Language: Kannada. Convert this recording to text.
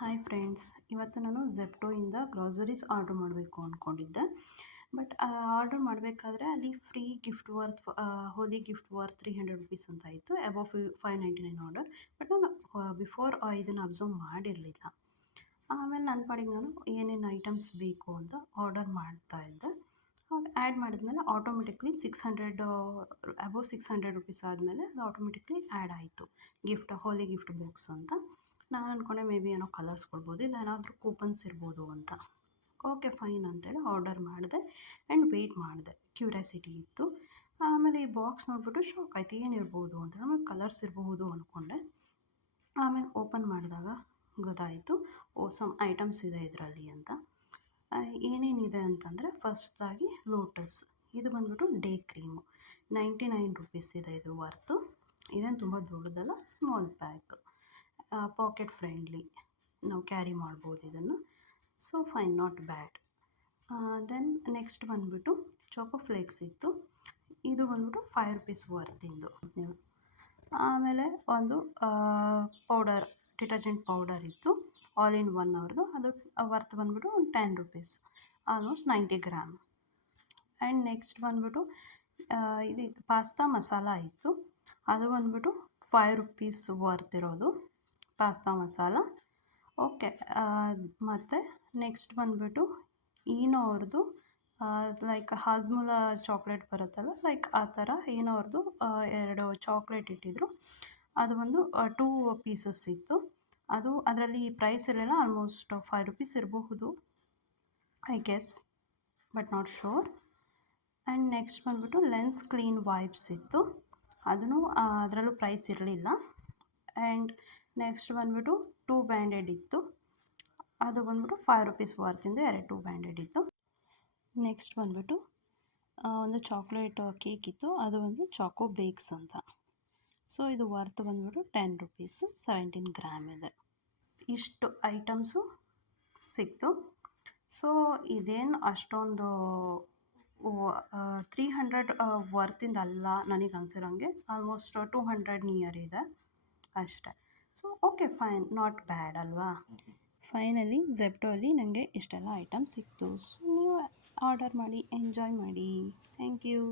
ಹಾಯ್ ಫ್ರೆಂಡ್ಸ್, ಇವತ್ತು ನಾನು ಝೆಪ್ಟೋಯಿಂದ ಗ್ರಾಸರೀಸ್ ಆರ್ಡ್ರ್ ಮಾಡಬೇಕು ಅಂದ್ಕೊಂಡಿದ್ದೆ. ಬಟ್ ಆರ್ಡ್ರ್ ಮಾಡಬೇಕಾದ್ರೆ ಅಲ್ಲಿ ಫ್ರೀ ಗಿಫ್ಟ್ ವರ್ತ್ ಹೋಲಿ ಗಿಫ್ಟ್ ವರ್ತ್ ₹300 ಅಂತ ಇತ್ತು. Above $599 order. ಬಟ್ ನಾನು ಬಿಫೋರ್ ಇದನ್ನು ಅಬ್ಸರ್ವ್ ಮಾಡಿರಲಿಲ್ಲ. ಆಮೇಲೆ ನನ್ನ ಪಾಡಿಗೆ ನಾನು ಏನೇನು ಐಟಮ್ಸ್ ಬೇಕು ಅಂತ ಆರ್ಡರ್ ಮಾಡ್ತಾ ಇದ್ದೆ. ಆ್ಯಡ್ ಮಾಡಿದ್ಮೇಲೆ ಆಟೋಮೆಟಿಕ್ಲಿ ಅಬೌವ್ $600 ಆದಮೇಲೆ ಅದು ಆಟೋಮೆಟಿಕ್ಲಿ ಆ್ಯಡ್ ಆಯಿತು. ಹೋಲಿ ಗಿಫ್ಟ್ ಬಾಕ್ಸ್ ಅಂತ. ನಾನು ಅಂದ್ಕೊಂಡೆ ಮೇ ಬಿ ಏನೋ ಕಲರ್ಸ್ ಕೊಡ್ಬೋದು, ಇಲ್ಲ ಏನಾದರೂ ಕೂಪನ್ಸ್ ಇರ್ಬೋದು ಅಂತ. ಓಕೆ ಫೈನ್ ಅಂತೇಳಿ ಆರ್ಡರ್ ಮಾಡಿದೆ ಆ್ಯಂಡ್ ವೆಯ್ಟ್ ಮಾಡಿದೆ. ಕ್ಯೂರಿಯಾಸಿಟಿ ಇತ್ತು. ಆಮೇಲೆ ಈ ಬಾಕ್ಸ್ ನೋಡಿಬಿಟ್ಟು ಶಾಕ್ ಆಯಿತು, ಏನಿರ್ಬೋದು ಅಂತ. ಆಮೇಲೆ ಕಲರ್ಸ್ ಇರಬಹುದು ಅಂದ್ಕೊಂಡೆ. ಆಮೇಲೆ ಓಪನ್ ಮಾಡಿದಾಗ ಗೊತ್ತಾಯಿತು, ಸಮ್ ಐಟಮ್ಸ್ ಇದೆ ಇದರಲ್ಲಿ ಅಂತ. ಏನೇನಿದೆ ಅಂತಂದರೆ, ಫಸ್ಟಾಗಿ ಲೋಟಸ್. ಇದು ಬಂದ್ಬಿಟ್ಟು ಡೇ ಕ್ರೀಮು. $99 ಇದೆ ಇದು ವರ್ತು. ಇದೇನು ತುಂಬ ದೊಡ್ಡದಲ್ಲ, ಸ್ಮಾಲ್ ಪ್ಯಾಕ್. ಪಾಕೆಟ್ ಫ್ರೆಂಡ್ಲಿ, ನಾವು ಕ್ಯಾರಿ ಮಾಡ್ಬೋದು ಇದನ್ನು. So fine, not bad. Then next ಬಂದುಬಿಟ್ಟು ಚಾಕೋ ಫ್ಲೇಕ್ಸ್ ಇತ್ತು. ಇದು ಬಂದ್ಬಿಟ್ಟು $5 ವರ್ತಿಂದು. ಆಮೇಲೆ ಒಂದು ಪೌಡರ್, ಡಿಟರ್ಜೆಂಟ್ ಪೌಡರ್ ಇತ್ತು, ಆಲ್ ಇನ್ ಒನ್ ಅವ್ರದ್ದು. ಅದು ವರ್ತ್ ಬಂದುಬಿಟ್ಟು ಒಂದು $10, ಆಲ್ಮೋಸ್ಟ್ 90 ಗ್ರಾಮ್. ಆ್ಯಂಡ್ ನೆಕ್ಸ್ಟ್ ಬಂದುಬಿಟ್ಟು ಇದು ಇತ್ತು, ಪಾಸ್ತಾ ಮಸಾಲ ಇತ್ತು. ಅದು ಬಂದುಬಿಟ್ಟು $5 ವರ್ತ್ ಇರೋದು ಪಾಸ್ತಾ ಮಸಾಲ. ಓಕೆ. ಮತ್ತು ನೆಕ್ಸ್ಟ್ ಬಂದುಬಿಟ್ಟು ಈನೋ ಅವ್ರದ್ದು ಲೈಕ್ ಹಾಜ್ಮೋಲಾ ಚಾಕ್ಲೇಟ್ ಬರುತ್ತಲ್ಲ, ಲೈಕ್ ಆ ಥರ ಈನೋ ಅವ್ರದ್ದು 2 ಚಾಕ್ಲೇಟ್ ಇಟ್ಟಿದ್ರು. ಅದು ಒಂದು 2 ಪೀಸಸ್ ಇತ್ತು. ಅದು ಅದರಲ್ಲಿ ಪ್ರೈಸ್ ಇರಲಿಲ್ಲ, ಆಲ್ಮೋಸ್ಟ್ $5 ಇರಬಹುದು I guess, but not sure. And next ಬಂದುಬಿಟ್ಟು ಲೆನ್ಸ್ ಕ್ಲೀನ್ ವೈಪ್ಸ್ ಇತ್ತು. ಅದೂ ಅದರಲ್ಲೂ ಪ್ರೈಸ್ ಇರಲಿಲ್ಲ. ಆ್ಯಂಡ್ ನೆಕ್ಸ್ಟ್ ಬಂದುಬಿಟ್ಟು 2 ಬ್ಯಾಂಡೆಡ್ ಇತ್ತು. ಅದು ಬಂದುಬಿಟ್ಟು $5 ವರ್ತಿಂದ 2 ಬ್ಯಾಂಡೆಡ್ ಇತ್ತು. ನೆಕ್ಸ್ಟ್ ಬಂದುಬಿಟ್ಟು ಒಂದು ಚಾಕ್ಲೇಟ್ ಕೇಕ್ ಇತ್ತು. ಅದು ಒಂದು ಚಾಕೋ ಬೇಕ್ಸ್ ಅಂತ. ಸೊ ಇದು ವರ್ತ್ ಬಂದುಬಿಟ್ಟು $10, 17 ಗ್ರಾಮ್ ಇದೆ. ಇಷ್ಟು ಐಟಮ್ಸು ಸಿಕ್ತು. ಸೊ ಇದೇನು ಅಷ್ಟೊಂದು 300 ವರ್ತಿಂದಲ್ಲ ನನಗೆ ಅನಿಸಿರೋಂಗೆ, ಆಲ್ಮೋಸ್ಟ್ 200 ನಿಯರ್ ಇದೆ ಅಷ್ಟೇ. ಸೊ ಓಕೆ ಫೈನ್, ನಾಟ್ ಬ್ಯಾಡ್ ಅಲ್ವಾ. ಫೈನಲಿ ಝೆಪ್ಟೋಲಿ ನನಗೆ ಇಷ್ಟೆಲ್ಲ ಐಟಮ್ ಸಿಕ್ತು. ಸೊ ನೀವು ಆರ್ಡರ್ ಮಾಡಿ ಎಂಜಾಯ್ ಮಾಡಿ. Thank you.